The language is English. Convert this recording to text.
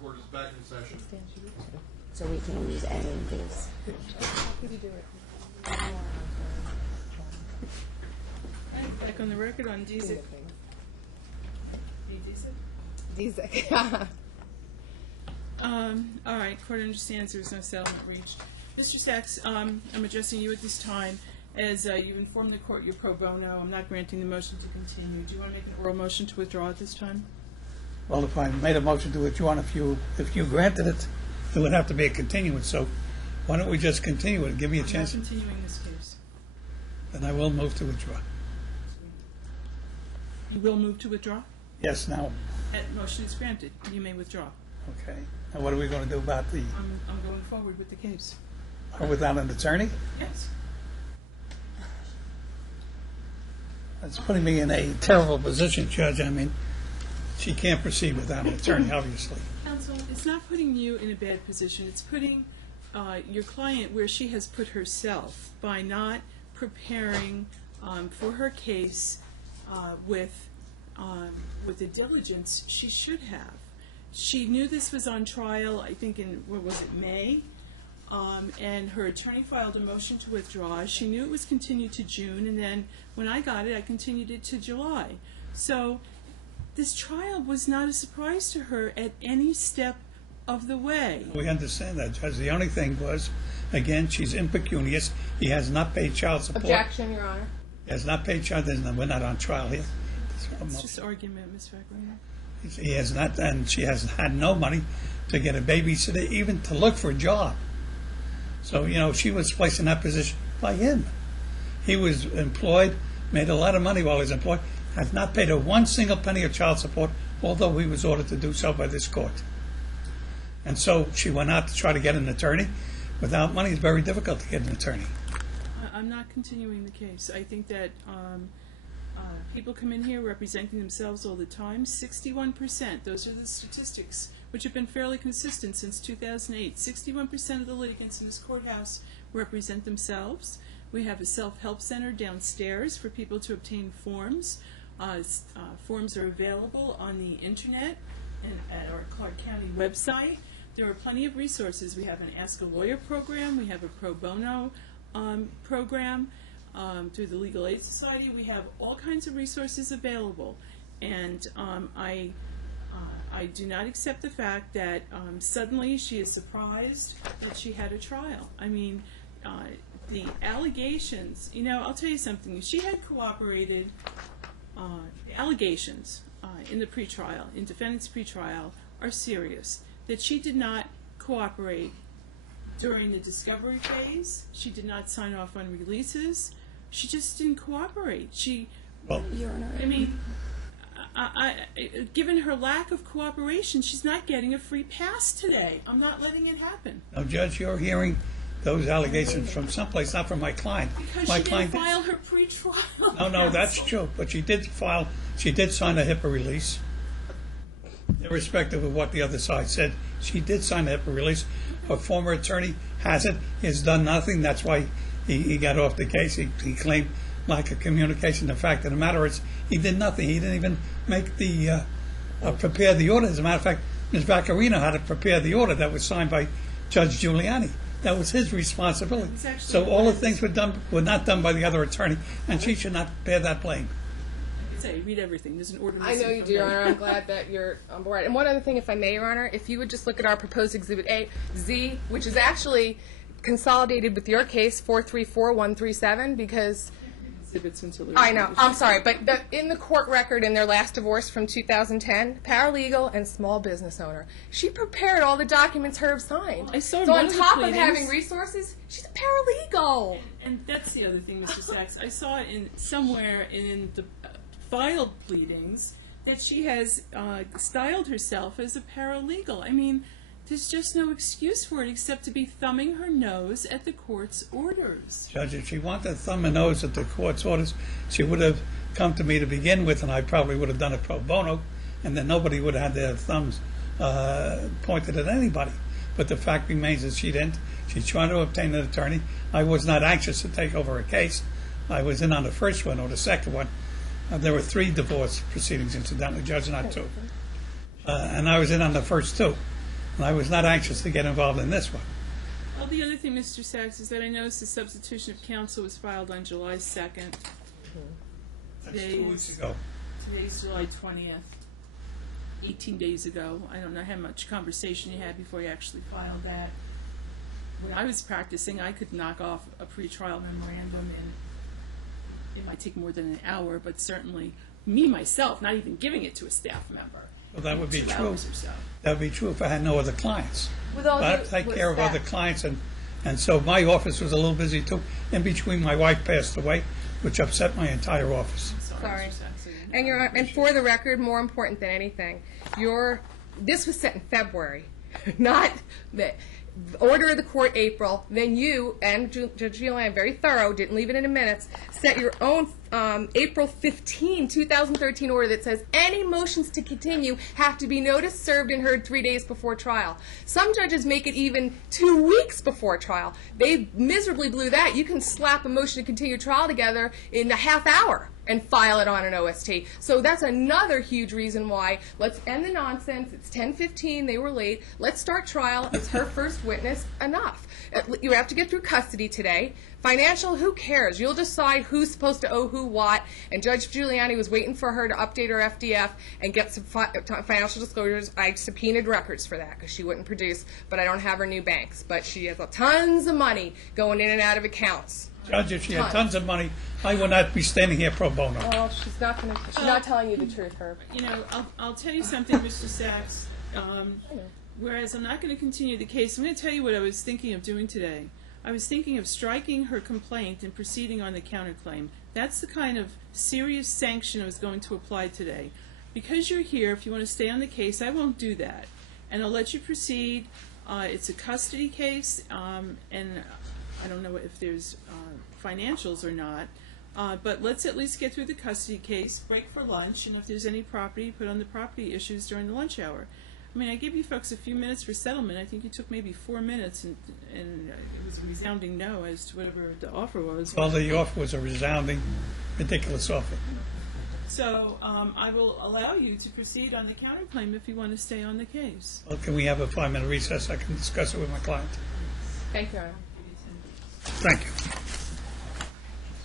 court is back in session. So we can use any of these. Back on the record on Dziedzic. Dziedzic. All right, court understands there was no settlement reached. Mr. Sachs, I'm addressing you at this time. As you informed the court, you're pro bono. I'm not granting the motion to continue. Do you want to make an oral motion to withdraw at this time? Well, if I made a motion to withdraw, and if you granted it, it would have to be a continuance. So why don't we just continue it and give me a chance? I'm not continuing this case. Then I will move to withdraw. You will move to withdraw? Yes, now. Motion is granted. You may withdraw. Okay. And what are we going to do about the, I'm going forward with the case. or without an attorney? Yes. That's putting me in a terrible position, Judge. I mean, she can't proceed without an attorney, obviously. Counsel, it's not putting you in a bad position. It's putting your client where she has put herself by not preparing for her case with the diligence she should have. She knew this was on trial, I think in, what was it, May? And her attorney filed a motion to withdraw. She knew it was continued to June, and then when I got it, I continued it to July. So this trial was not a surprise to her at any step of the way. We understand that, Judge. The only thing was, again, she's impecunious. He has not paid child support. Objection, Your Honor. He has not paid child. We're not on trial here. It's just argument, Ms. Vaccarino. He has not, and she has had no money to get a babysitter, even to look for a job. So, you know, she was placed in that position by him. He was employed, made a lot of money while he was employed, has not paid her one single penny of child support, although he was ordered to do so by this court. And so she went out to try to get an attorney. Without money, it's very difficult to get an attorney. I'm not continuing the case. I think that people come in here representing themselves all the time. 61%, those are the statistics, which have been fairly consistent since 2008. 61% of the litigants in this courthouse represent themselves. We have a self-help center downstairs for people to obtain forms. Forms are available on the internet and at our Clark County website. There are plenty of resources. We have an Ask a Lawyer program. We have a pro bono program through the Legal Aid Society. We have all kinds of resources available. And I do not accept the fact that suddenly she is surprised that she had a trial. I mean, the allegations, you know, I'll tell you something. If she had cooperated, the allegations in the pretrial, in defendant's pretrial, are serious. That she did not cooperate during the discovery phase. She did not sign off on releases. She just didn't cooperate. Well, I mean, given her lack of cooperation, she's not getting a free pass today. I'm not letting it happen. now, Judge, you're hearing those allegations from someplace, not from my client. Because My she didn't client file her pretrial. No, that's true. But she did sign a HIPAA release. Irrespective of what the other side said, she did sign a HIPAA release. Her former attorney hasn't. He has done nothing. That's why he got off the case. He claimed lack of communication. The fact of the matter is, he did nothing. He didn't even make the prepare the order. As a matter of fact, Ms. Vaccarino had to prepare the order that was signed by Judge Giuliani. That was his responsibility. So all the things were not done by the other attorney, and she should not bear that blame. Say, read everything. There's an order. I know you do, Your Honor. I'm glad that you're on board. And one other thing, if I may, Your Honor, if you would just look at our proposed Exhibit A, Z, which is actually consolidated with your case, 434137, because I know, I'm sorry, but in the court record in their last divorce from 2010, paralegal and small business owner. She prepared all the documents Herb signed. I saw so one on of the top of pleadings. having resources, she's a paralegal. And that's the other thing, Mr. Sachs. I saw it somewhere in the filed pleadings that she has styled herself as a paralegal. I mean, there's just no excuse for it except to be thumbing her nose at the court's orders. Judge, if she wanted to thumb her nose at the court's orders, she would have come to me to begin with, and I probably would have done it pro bono, and then nobody would have had their thumbs pointed at anybody. But the fact remains that she didn't. She's trying to obtain an attorney. I was not anxious to take over a case. I was in on the first one or the second one. There were 3 divorce proceedings, incidentally, Judge, not 2. And I was in on the first 2. And I was not anxious to get involved in this one. Well, the other thing, Mr. Sachs, is that I noticed the substitution of counsel was filed on July 2nd. That's 2 weeks ago. Today's July 20th. 18 days ago. I don't know how much conversation you had before you actually filed that. When I was practicing, I could knock off a pretrial memorandum, and it might take more than an hour, but certainly me, myself, not even giving it to a staff member. Well, that would be 2 true. hours or so. That would be true if I had no other clients. With all I due take care of respect. other clients, and so my office was a little busy too. In between, my wife passed away, which upset my entire office. Sorry. Mr. Sachs, I didn't- And for the record, more important than anything, this was set in February, not the order of the court April. Then you and Judge Giuliani, very thorough, didn't leave it in minutes, set your own April 15, 2013 order that says any motions to continue have to be noticed, served, and heard 3 days before trial. Some judges make it even 2 weeks before trial. They miserably blew that. You can slap a motion to continue trial together in a half hour and file it on an OST. So that's another huge reason why. Let's end the nonsense. It's 10:15. They were late. Let's start trial. It's her first witness. Enough. You have to get through custody today. Financial, who cares? You'll decide who's supposed to owe who what. And Judge Giuliani was waiting for her to update her FDF and get some financial disclosures. I subpoenaed records for that because she wouldn't produce, but I don't have her new banks. But she has tons of money going in and out of accounts. Judge, if she had tons of money, I would not be standing here pro bono. Well, she's not telling you the truth, Herb. You know, I'll tell you something, Mr. Sachs. Whereas I'm not going to continue the case, I'm going to tell you what I was thinking of doing today. I was thinking of striking her complaint and proceeding on the counterclaim. That's the kind of serious sanction I was going to apply today. Because you're here, if you want to stay on the case, I won't do that. And I'll let you proceed. It's a custody case, and I don't know if there's financials or not. But let's at least get through the custody case, break for lunch, and if there's any property, put on the property issues during the lunch hour. I mean, I gave you folks a few minutes for settlement. I think you took maybe 4 minutes, and it was a resounding no as to whatever the offer was. Well, the offer was a resounding, ridiculous offer. So I will allow you to proceed on the counterclaim if you want to stay on the case. Well, can we have a 5-minute recess? I can discuss it with my client. Thank you, Your Honor. Thank you.